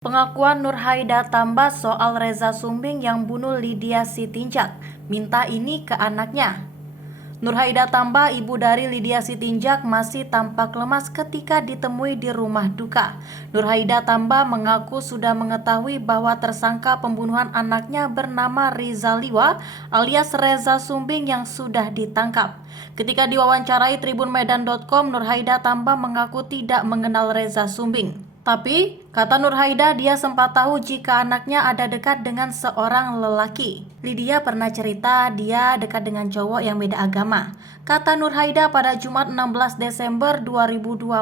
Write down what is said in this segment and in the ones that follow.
Pengakuan Nurhaida tambah soal Reza Sumbing yang bunuh Lydia Sitinjak, minta ini ke anaknya. Nurhaida tambah, ibu dari Lydia Sitinjak, masih tampak lemas ketika ditemui di rumah duka. Nurhaida tambah mengaku sudah mengetahui bahwa tersangka pembunuhan anaknya bernama Rizaliwa alias Reza Sumbing yang sudah ditangkap. Ketika diwawancarai tribunmedan.com, Nurhaida tambah mengaku tidak mengenal Reza Sumbing. Tapi, kata Nurhaida, dia sempat tahu jika anaknya ada dekat dengan seorang lelaki. Lydia pernah cerita dia dekat dengan cowok yang beda agama. Kata Nurhaida pada Jumat 16 Desember 2022.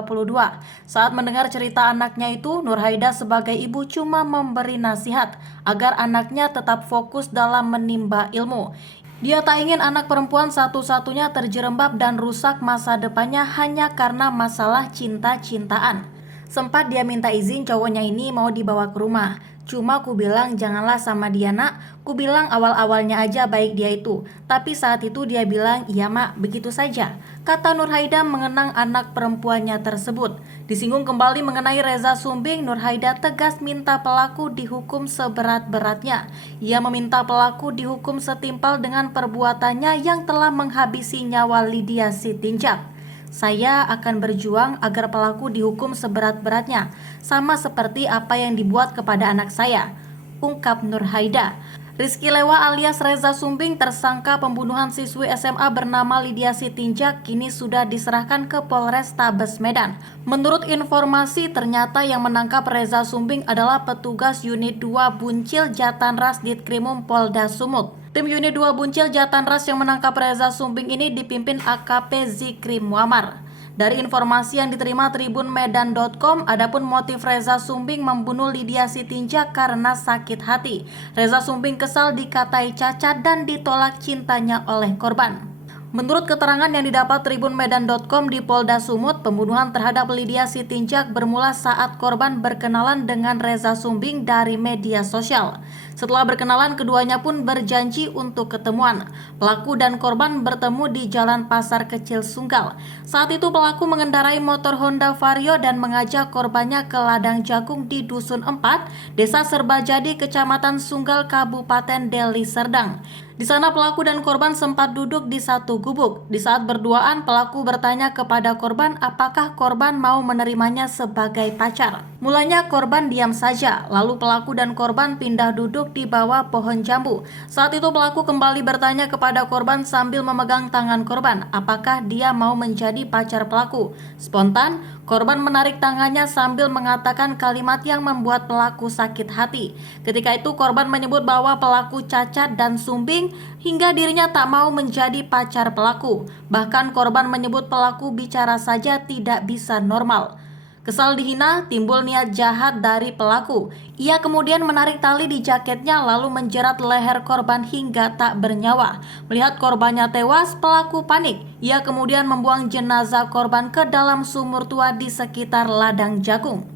Saat mendengar cerita anaknya itu, Nurhaida sebagai ibu cuma memberi nasihat agar anaknya tetap fokus dalam menimba ilmu. Dia tak ingin anak perempuan satu-satunya terjerembab dan rusak masa depannya hanya karena masalah cinta-cintaan. Sempat dia minta izin cowoknya ini mau dibawa ke rumah. Cuma ku bilang janganlah sama dia nak. Ku bilang awal-awalnya aja baik dia itu. Tapi saat itu dia bilang iya mak, begitu saja. Kata Nurhaida mengenang anak perempuannya tersebut. Disinggung kembali mengenai Reza Sumbing, Nurhaida tegas minta pelaku dihukum seberat-beratnya. Ia meminta pelaku dihukum setimpal dengan perbuatannya yang telah menghabisi nyawa Lydia Sitinjak. Saya akan berjuang agar pelaku dihukum seberat-beratnya, sama seperti apa yang dibuat kepada anak saya, ungkap Nurhaida. Rizky Lewa alias Reza Sumbing, tersangka pembunuhan siswi SMA bernama Lydia Sitinjak, kini sudah diserahkan ke Polrestabes Medan. Menurut informasi, ternyata yang menangkap Reza Sumbing adalah petugas Unit 2 Buncil Jatanras Ditkrimum Polda Sumut. Tim Unit 2 Buncil Jatanras yang menangkap Reza Sumbing ini dipimpin AKP Zikri Muammar. Dari informasi yang diterima tribunmedan.com, adapun motif Reza Sumbing membunuh Lydia Sitinjak karena sakit hati. Reza Sumbing kesal dikatai cacat dan ditolak cintanya oleh korban. Menurut keterangan yang didapat tribunmedan.com di Polda Sumut, pembunuhan terhadap Lydia Sitinjak bermula saat korban berkenalan dengan Reza Sumbing dari media sosial. Setelah berkenalan, keduanya pun berjanji untuk ketemuan. Pelaku dan korban bertemu di Jalan Pasar Kecil Sunggal. Saat itu pelaku mengendarai motor Honda Vario dan mengajak korbannya ke ladang jagung di Dusun 4, Desa Serbajadi, Kecamatan Sunggal, Kabupaten Deli Serdang. Di sana pelaku dan korban sempat duduk di satu gubuk. Di saat berduaan, pelaku bertanya kepada korban apakah korban mau menerimanya sebagai pacar. Mulanya korban diam saja, lalu pelaku dan korban pindah duduk di bawah pohon jambu. Saat itu pelaku kembali bertanya kepada korban sambil memegang tangan korban, apakah dia mau menjadi pacar pelaku. Spontan, korban menarik tangannya sambil mengatakan kalimat yang membuat pelaku sakit hati. Ketika itu korban menyebut bahwa pelaku cacat dan sumbing, hingga dirinya tak mau menjadi pacar pelaku. Bahkan korban menyebut pelaku bicara saja tidak bisa normal. Kesal dihina, timbul niat jahat dari pelaku. Ia kemudian menarik tali di jaketnya lalu menjerat leher korban hingga tak bernyawa. Melihat korbannya tewas, pelaku panik. Ia kemudian membuang jenazah korban ke dalam sumur tua di sekitar ladang jagung.